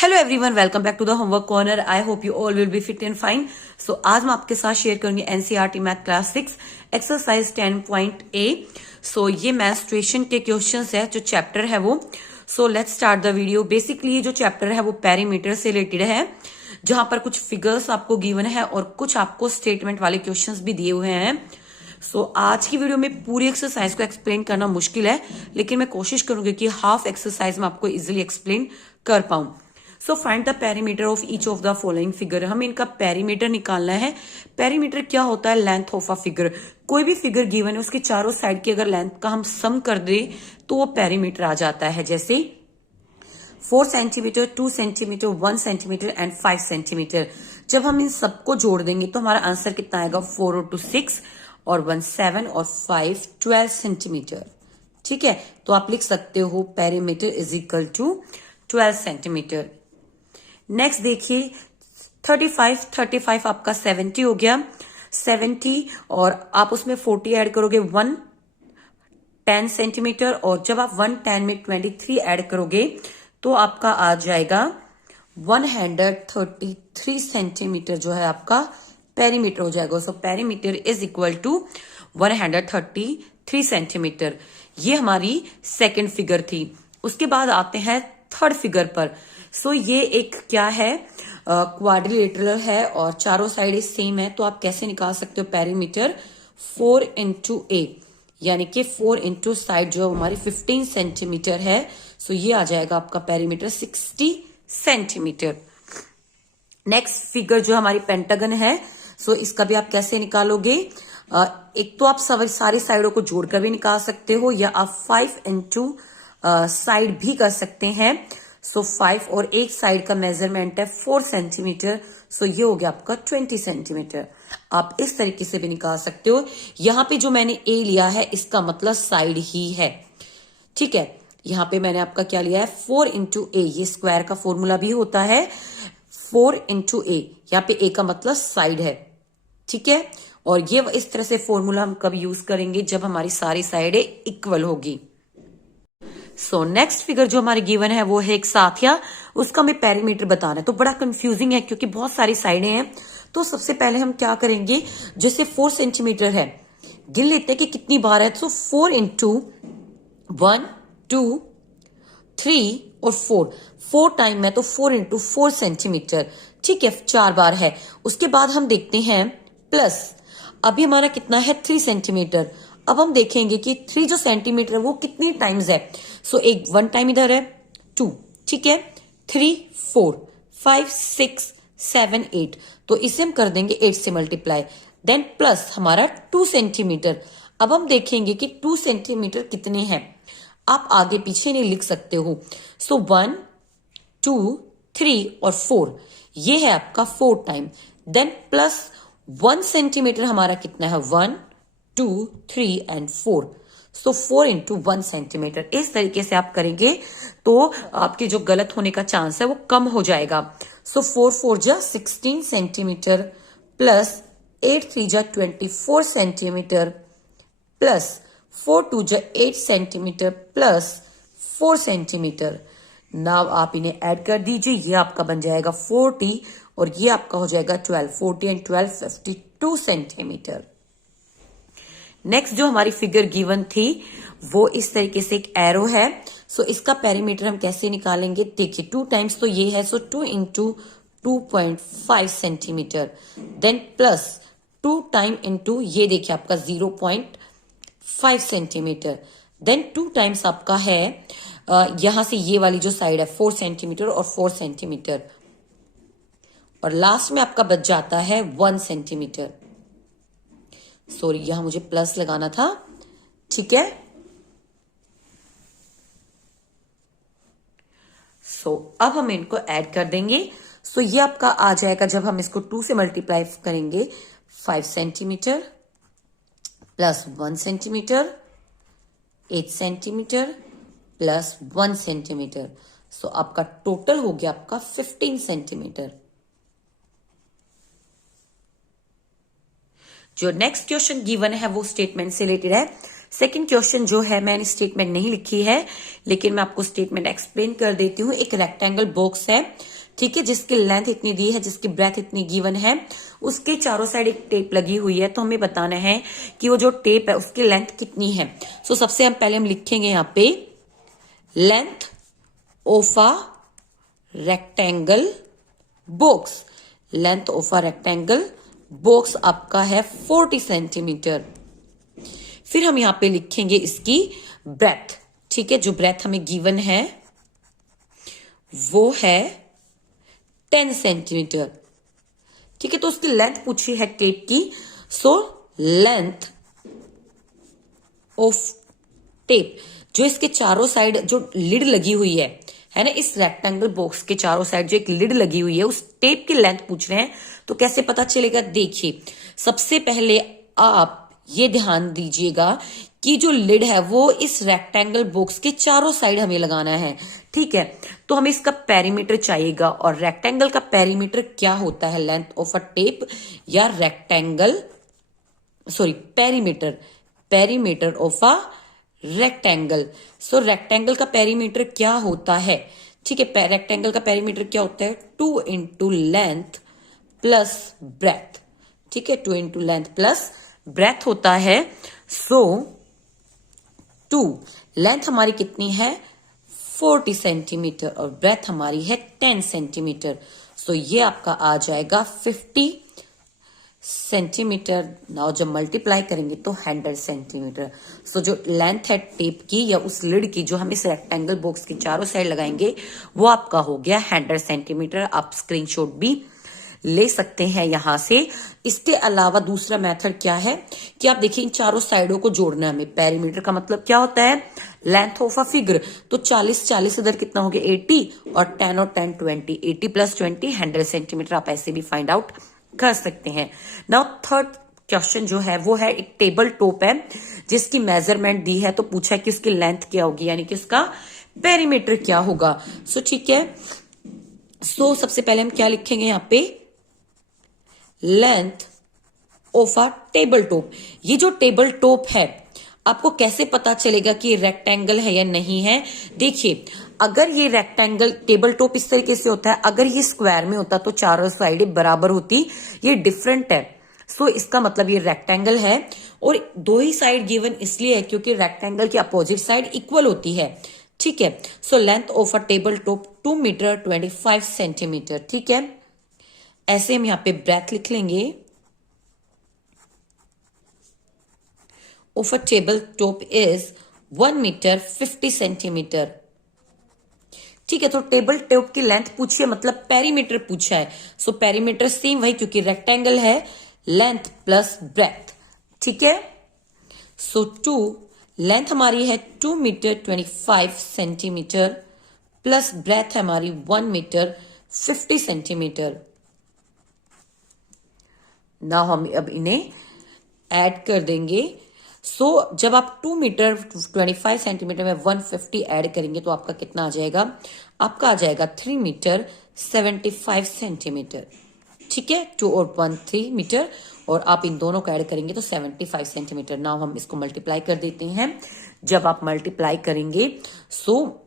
Hello everyone, welcome back to the homework corner. I hope you all will be fit and fine. So आज मैं आपके साथ share करूंगी NCERT math class 6 exercise 10.A। So ये mensuration के questions है, जो चैप्टर है वो। So let's start the video. Basically ये जो चैप्टर है वो पेरीमीटर से रिलेटेड है, जहां पर कुछ फिगर्स आपको गिवन है और कुछ आपको स्टेटमेंट वाले क्वेश्चंस भी दिए हुए हैं। सो आज की वीडियो में पूरी एक्सरसाइज को एक्सप्लेन करना मुश्किल है, लेकिन मैं कोशिश करूंगी कि हाफ एक्सरसाइज में आपको इजिली एक्सप्लेन कर पाऊं। So find the perimeter of each of the following figure. हमें इनका पेरीमीटर निकालना है। पेरीमीटर क्या होता है? Length of a figure. कोई भी फिगर गिवन है, उसके चारों साइड की अगर लेंथ का हम सम कर दे तो वो पेरीमीटर आ जाता है। जैसे 4 centimetre, 2 centimetre, 1 centimetre and 5 centimetre. जब हम इन सबको जोड़ देंगे तो हमारा आंसर कितना आएगा? 4 और 2 6 और 1 7 और 5 12 सेंटीमीटर। ठीक है, तो आप लिख सकते हो perimeter is equal to 12 centimetre. Next देखिए 35 आपका 70 हो गया। 70 और आप उसमें 40 ऐड करोगे 110 सेंटीमीटर, और जब आप 110 में 23 ऐड करोगे तो आपका आ जाएगा 133 सेंटीमीटर, जो है आपका पेरीमीटर हो जाएगा। So perimeter is equal to 133 centimetre. ये हमारी सेकंड फिगर थी। उसके बाद आते हैं थर्ड फिगर पर। सो ये एक क्या है? क्वाड्रिलेटरल है और चारों साइड सेम है, तो आप कैसे निकाल सकते हो पेरीमीटर? 4 इंटू ए, यानी कि 4 इंटू साइड जो हमारी 15 सेंटीमीटर है। सो ये आ जाएगा आपका पेरीमीटर 60 सेंटीमीटर। नेक्स्ट फिगर जो हमारी पेंटागन है, सो इसका भी आप कैसे निकालोगे? एक तो आप सारी साइडों को जोड़कर भी निकाल सकते हो, या आप 5 इंटू साइड भी कर सकते हैं। सो 5 और एक साइड का मेजरमेंट है 4 सेंटीमीटर। सो ये हो गया आपका 20 सेंटीमीटर। आप इस तरीके से भी निकाल सकते हो। यहां पे जो मैंने ए लिया है, इसका मतलब साइड ही है। ठीक है, यहां पे मैंने आपका क्या लिया है? 4 इंटू ए। ये स्क्वायर का फॉर्मूला भी होता है 4 इंटू ए। यहाँ पे ए का मतलब साइड है। ठीक है, और ये इस तरह से फॉर्मूला हम कब यूज करेंगे? जब हमारी सारी साइडें इक्वल होगी। सो नेक्स्ट फिगर जो हमारे गिवन है वो है एक साथिया। उसका हमें पेरीमीटर बताना है, तो बड़ा कंफ्यूजिंग है क्योंकि बहुत सारी साइडें हैं। तो सबसे पहले हम क्या करेंगे? जैसे 4 सेंटीमीटर है, गिन लेते हैं कि कितनी बार है। तो 4 इंटू 1 2 3 और 4 टाइम है, तो 4 इंटू 4 सेंटीमीटर। ठीक है, 4 बार है। उसके बाद हम देखते हैं प्लस, अभी हमारा कितना है? 3 सेंटीमीटर। अब हम देखेंगे कि 3 जो सेंटीमीटर है वो कितनी टाइम्स है। सो एक 1 टाइम इधर है 2, ठीक है, 3 4 5 6 7 8, तो इसे हम कर देंगे 8 से मल्टीप्लाई। देन प्लस हमारा 2 सेंटीमीटर। अब हम देखेंगे कि 2 सेंटीमीटर कितने हैं। आप आगे पीछे नहीं लिख सकते हो। सो 1 2 3 और 4, ये है आपका 4 टाइम। देन प्लस 1 सेंटीमीटर हमारा कितना है? 1 2 3 एंड 4। So 4 into 1 centimetre. इस तरीके से आप करेंगे तो आपके जो गलत होने का चांस है वो कम हो जाएगा। सो 4 4 जा 16 सेंटीमीटर प्लस 8 3 जा 24 सेंटीमीटर प्लस 4 2 जा 8 सेंटीमीटर प्लस 4 सेंटीमीटर। नाउ आप इन्हें ऐड कर दीजिए, ये आपका बन जाएगा 40 और ये आपका हो जाएगा 12। 40 एंड 12 52 सेंटीमीटर। नेक्स्ट जो हमारी फिगर गिवन थी वो इस तरीके से एक एरो है। सो इसका पेरीमीटर हम कैसे निकालेंगे? देखिए 2 टाइम्स तो ये है, so 2 into 2.5 centimetre. Then plus 2 time into ये देखिए आपका 0.5 सेंटीमीटर। देन 2 टाइम्स आपका है यहां से ये वाली जो साइड है 4 सेंटीमीटर और 4 सेंटीमीटर, और लास्ट में आपका बच जाता है 1 सेंटीमीटर। सॉरी, यहां मुझे प्लस लगाना था। ठीक है, सो अब हम इनको ऐड कर देंगे। सो ये आपका आ जाएगा, जब हम इसको 2 से मल्टीप्लाई करेंगे, 5 centimetre plus 1 centimetre 8 centimetre plus 1 centimetre. So आपका टोटल हो गया आपका 15 सेंटीमीटर। जो नेक्स्ट क्वेश्चन गिवन है वो स्टेटमेंट से रिलेटेड है। सेकंड क्वेश्चन जो है, मैंने स्टेटमेंट नहीं लिखी है लेकिन मैं आपको स्टेटमेंट एक्सप्लेन कर देती हूँ। एक रेक्टेंगल बॉक्स है, ठीक है, जिसकी लेंथ इतनी दी है, जिसकी ब्रेथ इतनी गिवन है, उसके चारों साइड एक टेप लगी हुई है। तो हमें बताना है कि वो जो टेप है उसकी लेंथ कितनी है। सो सबसे पहले हम लिखेंगे यहाँ पे length of a rectangle box. Length of a rectangle box आपका है 40 सेंटीमीटर। फिर हम यहां पे लिखेंगे इसकी ब्रेथ, ठीक है, जो ब्रेथ हमें गिवन है वो है 10 सेंटीमीटर, ठीक है। तो उसकी लेंथ पूछी है टेप की। सो लेंथ ऑफ टेप, जो इसके चारों साइड जो लिड लगी हुई है ना, इस रेक्टेंगल बॉक्स के चारों साइड जो एक लिड लगी हुई है, उस टेप की लेंथ पूछ रहे हैं। तो कैसे पता चलेगा? देखिए, सबसे पहले आप ये ध्यान दीजिएगा कि जो लिड है वो इस रेक्टेंगल बॉक्स के चारों साइड हमें लगाना है, ठीक है। तो हमें इसका पेरीमीटर चाहिएगा, और रेक्टेंगल का पेरीमीटर क्या होता है? लेंथ ऑफ अ टेप या rectangle, sorry, perimeter, perimeter of a rectangle. So rectangle का पेरीमीटर क्या होता है? ठीक है, रेक्टेंगल का पेरीमीटर क्या होता है? 2 इंटू लेंथ प्लस ब्रेथ, ठीक है, 2 इंटू लेंथ प्लस ब्रेथ होता है। सो 2, लेंथ हमारी कितनी है? 40 सेंटीमीटर, और ब्रेथ हमारी है 10 सेंटीमीटर। सो ये आपका आ जाएगा 50 सेंटीमीटर। नाउ जब मल्टीप्लाई करेंगे तो 100 सेंटीमीटर। सो जो लेंथ है टेप की या उस लिड की जो हम इस रेक्टेंगल बॉक्स के चारों साइड लगाएंगे वो आपका हो गया 100 सेंटीमीटर। आप स्क्रीनशॉट भी ले सकते हैं यहां से। इसके अलावा दूसरा मेथड क्या है कि आप देखिए, इन चारों साइडों को जोड़ना है हमें। पेरीमीटर का मतलब क्या होता है? Length of a figure. तो 40 इधर कितना हो गया? 80, और 10 और 10 20, 80 प्लस 20 100 सेंटीमीटर। आप ऐसे भी फाइंड आउट कर सकते हैं। नाउ थर्ड क्वेश्चन जो है वो है, एक टेबल टॉप है जिसकी मेजरमेंट दी है, तो पूछा है कि उसकी लेंथ क्या होगी, यानी कि उसका पेरीमीटर क्या होगा। सो ठीक है, सो सबसे पहले हम क्या लिखेंगे यहाँ पे? Length of a table top. ये जो टेबल टॉप है, आपको कैसे पता चलेगा कि ये रेक्टेंगल है या नहीं है? देखिए, अगर ये रेक्टेंगल, टेबल टॉप इस तरीके से होता है, अगर ये स्क्वायर में होता तो चारों साइड बराबर होती, ये डिफरेंट है। सो इसका मतलब ये रेक्टेंगल है, और दो ही साइड गिवन इसलिए है क्योंकि रेक्टेंगल की अपोजिट साइड इक्वल होती है, ठीक है। So length of a table top 2 metre 25 centimetre, ठीक है। ऐसे हम यहां पे ब्रेथ लिख लेंगे of a table top is 1 metre 50 centimetre, ठीक है। तो टेबल टॉप की लेंथ पूछी है, मतलब पेरीमीटर पूछा है। सो पेरीमीटर सेम वही, क्योंकि रेक्टेंगल है, लेंथ प्लस ब्रेथ, ठीक है। सो 2, लेंथ हमारी है 2 मीटर 25 सेंटीमीटर प्लस ब्रेथ है हमारी 1 मीटर 50 सेंटीमीटर। ना हम अब इन्हें ऐड कर देंगे। सो जब आप 2 मीटर 25 सेंटीमीटर में 150 ऐड करेंगे तो आपका कितना आ जाएगा? आपका आ जाएगा 3 मीटर 75 सेंटीमीटर, ठीक है। 2 और 1 3 मीटर, और आप इन दोनों को ऐड करेंगे तो 75 सेंटीमीटर। नाउ हम इसको मल्टीप्लाई कर देते हैं। जब आप मल्टीप्लाई करेंगे, सो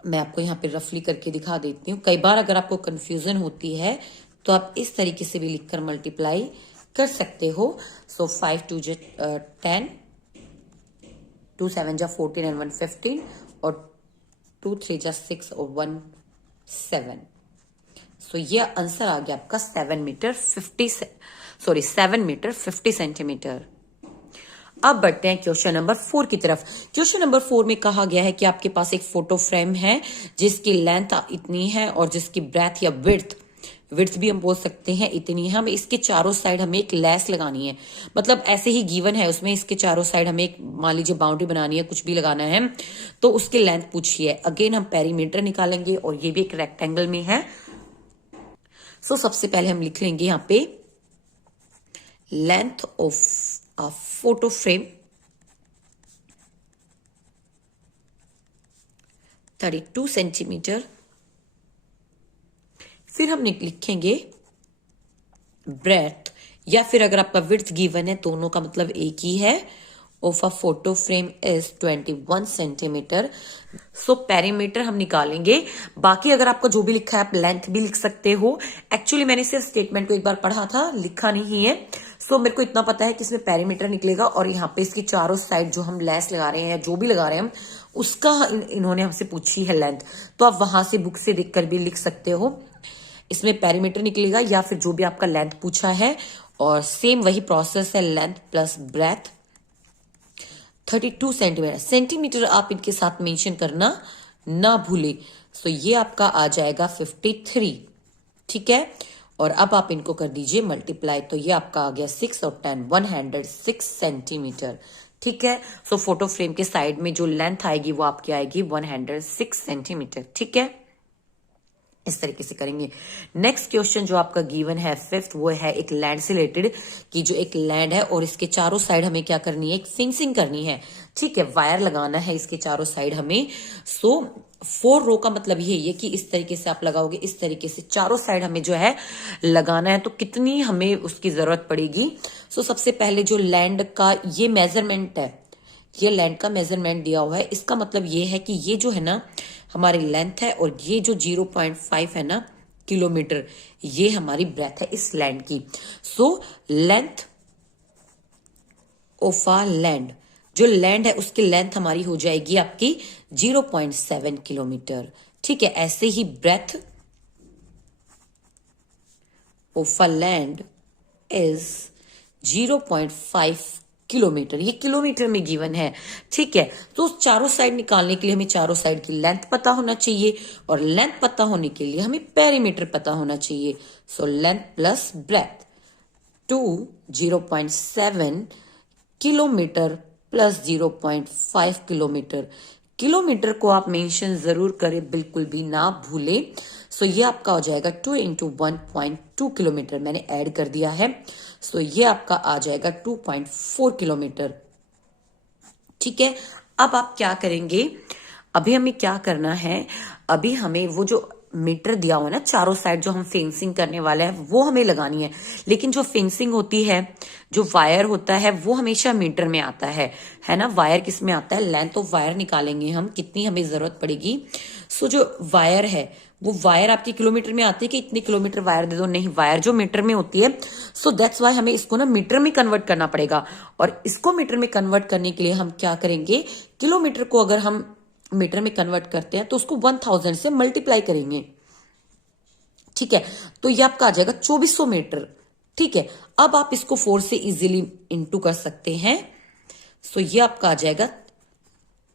मैं आपको यहाँ पे रफली करके दिखा देती हूँ। कई बार अगर आपको कंफ्यूजन होती है तो आप इस तरीके से भी लिखकर मल्टीप्लाई कर सकते हो। सो 5 2 10, 2 7 14 एंड 1 15, और 2 3 6 और 1 7। सो ये आंसर आ गया आपका 7 मीटर 50 सेंटीमीटर। अब बढ़ते हैं क्वेश्चन नंबर 4 की तरफ। क्वेश्चन नंबर 4 में कहा गया है कि आपके पास एक फोटो फ्रेम है जिसकी लेंथ इतनी है और जिसकी ब्रेथ या विड्थ भी हम बोल सकते हैं इतनी है। हमें इसके चारों साइड हमें एक लेस लगानी है, मतलब ऐसे ही गिवन है उसमें, इसके चारों साइड हमें एक, मान लीजिए, बाउंड्री बनानी है, कुछ भी लगाना है, तो उसकी लेंथ पूछी है। अगेन हम पेरीमीटर निकालेंगे, और ये भी एक रेक्टेंगल में है। सो सबसे पहले हम लिख लेंगे यहाँ पे length of a photo frame 32 centimetre. फिर हम लिखेंगे ब्रेथ, या फिर अगर आपका विड्थ गिवन है, दोनों का मतलब एक ही है, of a photo frame is 21 centimetre. So perimeter हम निकालेंगे। बाकी अगर आपका जो भी लिखा है आप लेंथ भी लिख सकते हो। एक्चुअली मैंने सिर्फ स्टेटमेंट को एक बार पढ़ा था, लिखा नहीं है। सो मेरे को इतना पता है कि इसमें पेरीमीटर निकलेगा और यहाँ पे इसकी चारों साइड जो हम लेस लगा रहे हैं या जो भी लगा रहे हैं हम, उसका इन्होंने हमसे पूछी है लेंथ। तो आप वहां से बुक से देखकर भी लिख सकते हो। इसमें पेरीमीटर निकलेगा या फिर जो भी आपका लेंथ पूछा है, और सेम वही प्रोसेस है, length plus breadth 32 centimetre. Centimetre आप इनके साथ मेंशन करना ना भूले। सो ये आपका आ जाएगा 53, ठीक है। और अब आप इनको कर दीजिए मल्टीप्लाई, तो ये आपका आ गया 6 और 10 106 सेंटीमीटर, ठीक है। सो फोटो फ्रेम के साइड में जो लेंथ आएगी वो आपकी आएगी 106 सेंटीमीटर, ठीक है। इस तरीके से करेंगे। नेक्स्ट क्वेश्चन जो आपका गिवन है 5th, वो है एक लैंड से रिलेटेड, कि जो एक लैंड है और इसके चारों साइड हमें क्या करनी है, एक फेंसिंग करनी है, ठीक है। वायर लगाना है इसके चारों साइड हमें। सो 4 रो का मतलब ये है कि इस तरीके से आप लगाओगे, इस तरीके से चारों साइड हमें जो है लगाना है। तो कितनी हमें उसकी जरूरत पड़ेगी। सो सबसे पहले जो लैंड का ये मेजरमेंट है, ये लैंड का मेजरमेंट दिया हुआ है। इसका मतलब ये है कि ये जो है ना हमारी लेंथ है, और ये जो 0.5 है ना किलोमीटर, ये हमारी ब्रेथ है इस लैंड की। So length of a land, जो लैंड है उसकी लेंथ हमारी हो जाएगी आपकी 0.7 किलोमीटर, ठीक है। ऐसे ही breadth of a land is 0.5 kilometre. ये किलोमीटर में गिवन है, ठीक है। तो चारों साइड निकालने के लिए हमें चारों साइड की लेंथ पता होना चाहिए, और लेंथ पता होने के लिए हमें पेरीमीटर पता होना चाहिए। So length plus breadth 0.7 kilometre plus 0.5 kilometre. Kilometre को आप मेंशन जरूर करें, बिल्कुल भी ना भूले। सो ये आपका हो जाएगा 2 × 1.2 किलोमीटर, मैंने ऐड कर दिया है। सो ये आपका आ जाएगा 2.4 किलोमीटर, ठीक है। अब आप क्या करेंगे, अभी हमें क्या करना है, अभी हमें वो जो मीटर दिया हुआ है ना चारों साइड, जो हम फेंसिंग करने वाले हैं वो हमें लगानी है। लेकिन जो फेंसिंग होती है, जो वायर होता है, वो हमेशा मीटर में आता है ना। वायर किस में आता है, लेंथ ऑफ वायर निकालेंगे हम, कितनी हमें जरूरत पड़ेगी। सो जो वायर है वो वायर आपके किलोमीटर में आती है कि इतने किलोमीटर वायर दे दो, नहीं, वायर जो मीटर में होती है। सो दैट्स वाई हमें इसको ना मीटर में कन्वर्ट करना पड़ेगा। और इसको मीटर में कन्वर्ट करने के लिए हम क्या करेंगे, किलोमीटर को अगर हम मीटर में कन्वर्ट करते हैं तो उसको 1000 से मल्टीप्लाई करेंगे, ठीक है। तो ये आपका आ जाएगा 2400 मीटर, ठीक है। अब आप इसको 4 से इजीली इंटू कर सकते हैं। सो ये आपका आ जाएगा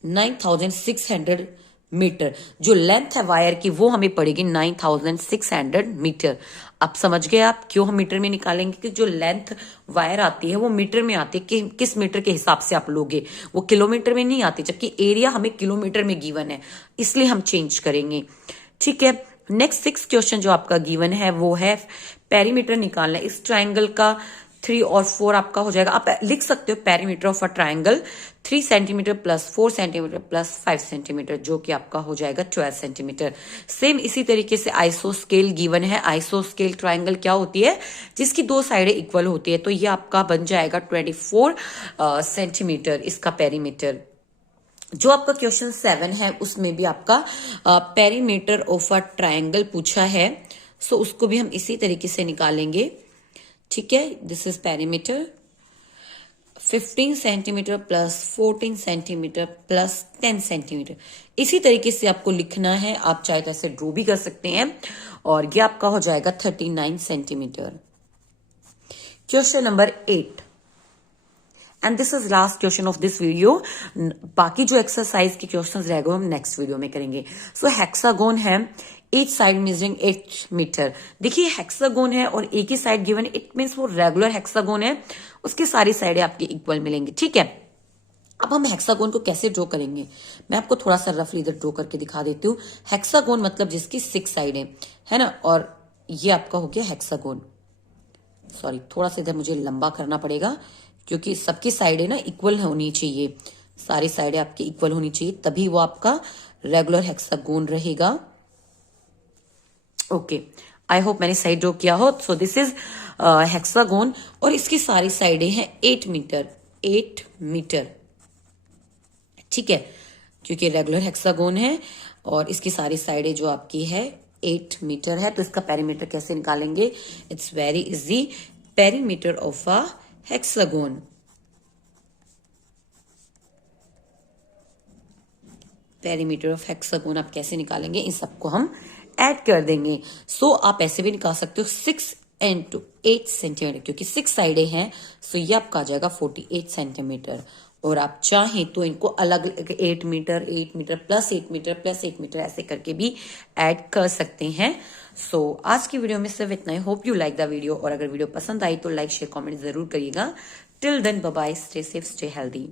9600 मीटर। जो लेंथ है वायर की वो हमें पड़ेगी 9600 मीटर। अब समझ गए आप क्यों हम मीटर में निकालेंगे, कि जो लेंथ वायर आती है वो मीटर में आती है, कि किस मीटर के हिसाब से आप लोगे, वो किलोमीटर में नहीं आती। जबकि एरिया हमें किलोमीटर में गिवन है, इसलिए हम चेंज करेंगे, ठीक है। नेक्स्ट 6th क्वेश्चन जो आपका गिवन है वो है पेरीमीटर निकालना है। इस ट्राइंगल का 3 और 4 आपका हो जाएगा। आप लिख सकते हो perimeter of a triangle 3 centimetre plus 4 centimetre plus 5 centimetre, जो कि आपका हो जाएगा 12 सेंटीमीटर। सेम इसी तरीके से आइसोस्केल गिवन है। आइसोस्केल ट्राइंगल क्या होती है, जिसकी 2 साइडें इक्वल होती है। तो ये आपका बन जाएगा 24 सेंटीमीटर इसका पेरीमीटर। जो आपका क्वेश्चन 7 है उसमें भी आपका पेरीमीटर ऑफ अ ट्राइंगल पूछा है। सो उसको भी हम इसी तरीके से निकालेंगे, ठीक है। This is perimeter 15 centimetre plus 14 centimetre plus 10 centimetre. इसी तरीके से आपको लिखना है, आप चाहे तो ऐसे ड्रॉ भी कर सकते हैं। और ये आपका हो जाएगा 39 centimetre. Question number 8, and this is last question of this video. बाकी जो एक्सरसाइज के क्वेश्चंस रहेंगे हम नेक्स्ट वीडियो में करेंगे। सो हेक्सागोन है, each साइड मेजरिंग 8 मीटर। देखिए हेक्सागोन है और एक ही साइड गिवन, इट मीन्स वो रेगुलर हेक्सागोन है, उसकी सारी साइडें आपकी इक्वल मिलेंगी, ठीक है। अब हम हेक्सागोन को कैसे ड्रॉ करेंगे, मैं आपको थोड़ा सा रफली इधर ड्रॉ करके दिखा देती हूँ। हेक्सागोन मतलब जिसकी 6 साइडें है ना, और ये आपका हो गया हेक्सागोन। सॉरी, थोड़ा सा इधर मुझे लंबा करना पड़ेगा, क्योंकि सबकी साइडें ना इक्वल होनी चाहिए, सारी साइडें आपकी इक्वल होनी चाहिए, तभी वो आपका रेगुलर हेक्सागोन रहेगा। ओके, आई होप मैंने सही ड्रॉ किया हो। सो दिस इज हेक्सागोन और इसकी सारी साइडें हैं 8 मीटर, 8 मीटर। ठीक है, क्योंकि रेगुलर हेक्सागोन है और इसकी सारी साइडें जो आपकी है 8 मीटर है। तो इसका पेरीमीटर कैसे निकालेंगे? It's very easy. Perimeter of a hexagon, perimeter of hexagon आप कैसे निकालेंगे? इन सबको हम ऐड कर देंगे। सो आप ऐसे भी निकाल सकते हो 6 into 8 सेंटीमीटर, क्योंकि 6 साइडें हैं। सो ये आपका आ जाएगा 48 सेंटीमीटर। और आप चाहें तो इनको अलग 8 metre, 8 metre plus 8 metre plus 8 metre ऐसे करके भी ऐड कर सकते हैं। सो आज की वीडियो में सिर्फ इतना ही। Hope you like the video, और अगर वीडियो पसंद आई तो लाइक शेयर कमेंट जरूर करिएगा। Till then bye bye, stay safe, stay healthy.